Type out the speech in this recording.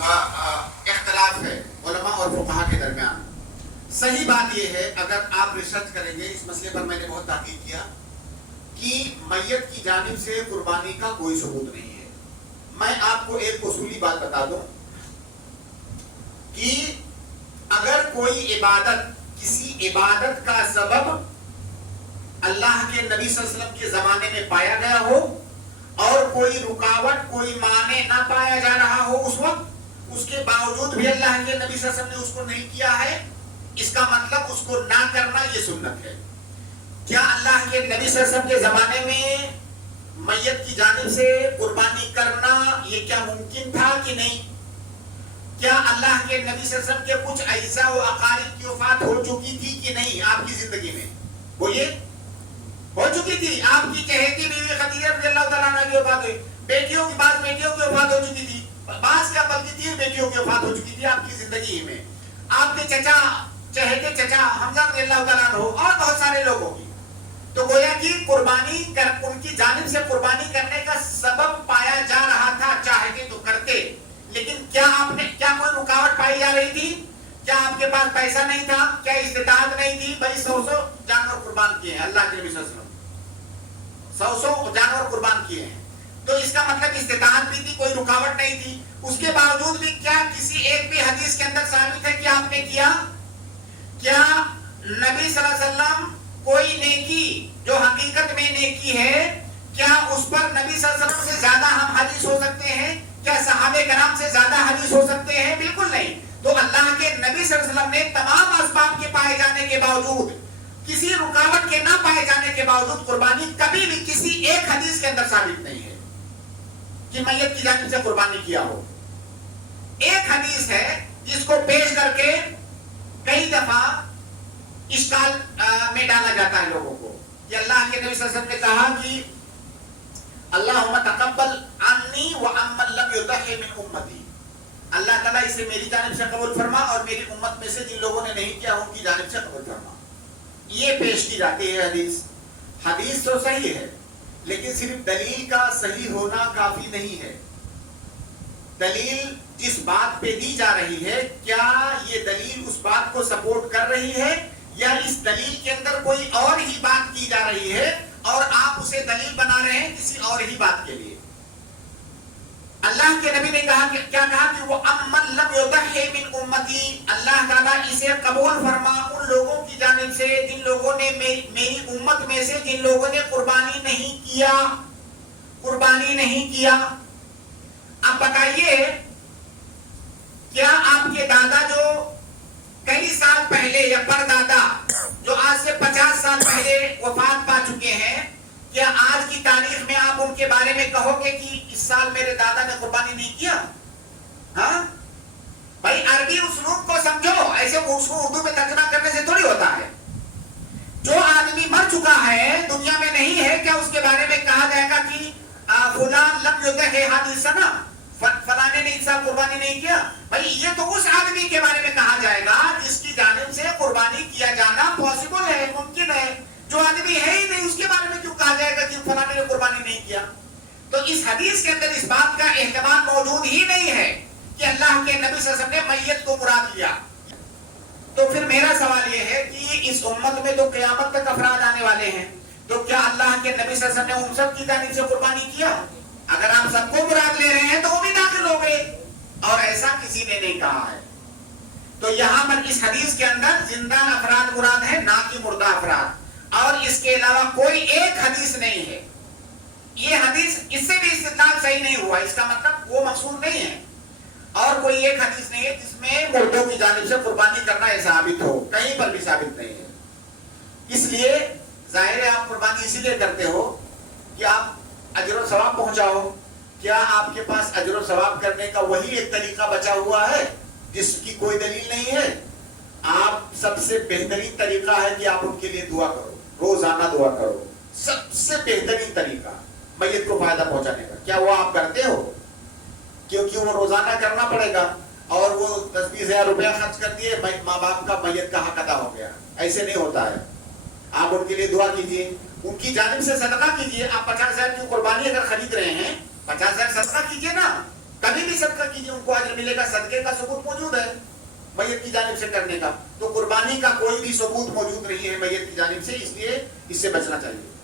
اختلاف ہے علماء اور فقہا کے درمیان. صحیح بات یہ ہے، اگر آپ ریسرچ کریں گے اس مسئلے پر، میں نے بہت تحقیق کیا کہ میت کی جانب سے قربانی کا کوئی ثبوت نہیں ہے. میں آپ کو ایک اصولی بات بتا دوں کہ اگر کوئی عبادت، کسی عبادت کا سبب اللہ کے نبی صلی اللہ علیہ وسلم کے زمانے میں پایا گیا ہو اور کوئی رکاوٹ، کوئی معنی نہ پایا جا رہا ہو اس وقت، اس کے باوجود بھی اللہ کے نبی صلی اللہ علیہ وسلم نے اس کو نہیں کیا ہے، اس کا مطلب اس کو نہ کرنا یہ سنت ہے. کیا اللہ کے نبی صلی اللہ علیہ وسلم کے زمانے میں میت کی جانب سے قربانی کرنا یہ کیا ممکن تھا کہ نہیں؟ کیا اللہ کے نبی صلی اللہ علیہ وسلم کے کچھ اعزاء و اقارب کی وفات ہو چکی تھی کہ نہیں آپ کی زندگی میں؟ وہ یہ ہو چکی تھی. آپ کی چہیتی بیوی خدیجہ رضی اللہ تعالیٰ عنہا کی وفات ہوئی، بیٹیوں کی، بعض بیٹیوں کی وفات ہو چکی تھی، بعض کیا بلکہ 3 بیٹیوں کی وفات ہو چکی تھی آپ کی زندگی میں. آپ کے چچا، چہیتے چچا حمزہ رضی اللہ تعالیٰ عنہ اور بہت سارے لوگوں کی. تو گویا کہ قربانی ان کی جانب سے قربانی کرنے کا سبب پایا جا رہا تھا، چاہتے تو کرتے، لیکن کیا کوئی رکاوٹ پائی جا رہی تھی؟ کیا آپ کے پاس پیسہ نہیں تھا؟ کیا استطاعت نہیں تھی؟ بھائی 100 جانور قربان کیے ہیں اللہ کے نبی صلی اللہ علیہ وسلم، 100 جانور قربان کیے ہیں، تو اس کا مطلب استطاعت بھی تھی، کوئی رکاوٹ نہیں تھی. اس کے باوجود بھی کیا کسی ایک بھی حدیث کے اندر ثابت ہے کہ آپ نے کیا؟ کیا نبی صلی اللہ علیہ وسلم کوئی نیکی جو حقیقت میں نیکی ہے، کیا اس پر نبی صلی اللہ علیہ وسلم سے زیادہ ہم حدیث ہو سکتے ہیں؟ کیا صحابہ کرام سے زیادہ حدیث ہو سکتے ہیں؟ بالکل نہیں. تو اللہ کے نبی صلی اللہ علیہ وسلم نے تمام اسباب کے پائے جانے کے باوجود، کسی رکاوٹ کے نہ پائے جانے کے باوجود قربانی کبھی بھی کسی ایک حدیث کے اندر ثابت نہیں ہے کہ میت کی جانب سے قربانی کیا ہو. ایک حدیث ہے جس کو پیش کر کے کئی دفعہ اشکال میں ڈالا جاتا ہے لوگوں کو، کہ اللہ کے نبی صلی اللہ علیہ وسلم نے کہا کہ اللہم تقبل عنی وعمن لم یضحی من امتی، اللہ تعالیٰ اسے میری جانب سے قبول فرما اور میری امت میں سے جن لوگوں نے نہیں کیا ان کی جانب سے قبول فرما. یہ پیش کی جاتی ہے حدیث. حدیث تو صحیح ہے لیکن صرف دلیل کا صحیح ہونا کافی نہیں ہے. دلیل جس بات پہ دی جا رہی ہے، کیا یہ دلیل اس بات کو سپورٹ کر رہی ہے یا اس دلیل کے اندر کوئی اور ہی بات کی جا رہی ہے اور آپ اسے دلیل بنا رہے ہیں کسی اور ہی بات کے لیے. اللہ کے نبی نے کہا کہ کیا کہا کہ وہ امن لم یضحی من امتی، اللہ تعالیٰ اسے قبول فرما ان لوگوں کی جانب سے جن لوگوں نے میری امت میں سے جن لوگوں نے قربانی نہیں کیا. قربانی نہیں کیا. اب بتائیے، کیا آپ کے دادا جو کئی سال پہلے یا پردادا جو آج سے 50 سال پہلے وفات پا چکے ہیں، کیا آج کی تاریخ میں آپ ان کے بارے میں کہو گے کہ اس سال میرے دادا نے قربانی نہیں کیا؟ ہاں بھائی، عربی اسلوب کو سمجھو، ایسے اس کو اردو میں ترجمہ کرنے سے تھوڑی ہوتا ہے. جو آدمی مر چکا ہے، دنیا میں نہیں ہے، کیا اس کے بارے میں کہا جائے گا کہ فلان لم یضحی هذه السنة، فلانے نے اس سال قربانی نہیں کیا؟ بھائی یہ تو اس آدمی کے بارے میں کہا جائے گا جس کی جانب سے قربانی کیا جانا پاسبل ہے، ممکن ہے. جو آدمی ہے ہی نہیں اس کے بارے میں کیوں کہا جائے گا کہ فلانے نے قربانی نہیں کیا؟ تو اس حدیث کے اندر اس بات کا احتمال موجود ہی نہیں ہے کہ اللہ کے نبی صلی اللہ علیہ وسلم نے میت کو مراد لیا. تو پھر میرا سوال یہ ہے کہ اس امت میں تو قیامت تک افراد آنے والے ہیں، تو کیا اللہ کے نبی صلی اللہ علیہ وسلم نے ان سب کی جانب سے قربانی کیا؟ اگر آپ سب کو مراد لے رہے ہیں تو وہ بھی داخل ہو گئے، اور ایسا کسی نے نہیں کہا ہے. تو یہاں پر اس حدیث کے اندر زندہ افراد مراد ہے، نہ کہ مردہ افراد، اور اس کے علاوہ کوئی ایک حدیث نہیں ہے. یہ حدیث اس سے بھی استدلال صحیح نہیں ہوا، اس کا مطلب وہ مقصود نہیں ہے. اور کوئی ایک حدیث نہیں ہے جس میں مردوں کی جانب سے قربانی کرنا ثابت ہو، کہیں پر بھی ثابت نہیں ہے. اس لیے ظاہر ہے آپ قربانی اسی لیے کرتے ہو کہ آپ اجر و ثواب پہنچاؤ. کیا آپ کے پاس اجر و ثواب کرنے کا وہی ایک طریقہ بچا ہوا ہے جس کی کوئی دلیل نہیں ہے؟ آپ سب سے بہترین طریقہ ہے کہ آپ ان کے لیے دعا کرو، روزانہ دعا کرو. سب سے بہترین طریقہ میت کو فائدہ پہنچانے کا. کیا وہ آپ کرتے ہو؟ کیونکہ وہ روزانہ کرنا پڑے گا اور وہ 10-20 ہزار روپیہ خرچ کر دیے، ماں باپ کا میت کا حق ادا ہو گیا. ایسے نہیں ہوتا ہے. آپ ان کے لیے دعا کیجیے، ان کی جانب سے صدقہ کیجیے. آپ 50 ہزار کی قربانی اگر خرید رہے ہیں، 50 ہزار صدقہ کیجیے نا. کبھی بھی صدقہ کیجیے، ان کو اجر ملے گا، صدقے کا ثبوت موجود ہے میت کی جانب سے کرنے کا، تو قربانی کا کوئی بھی ثبوت موجود نہیں ہے میت کی جانب سے، اس لیے اس سے بچنا چاہیے۔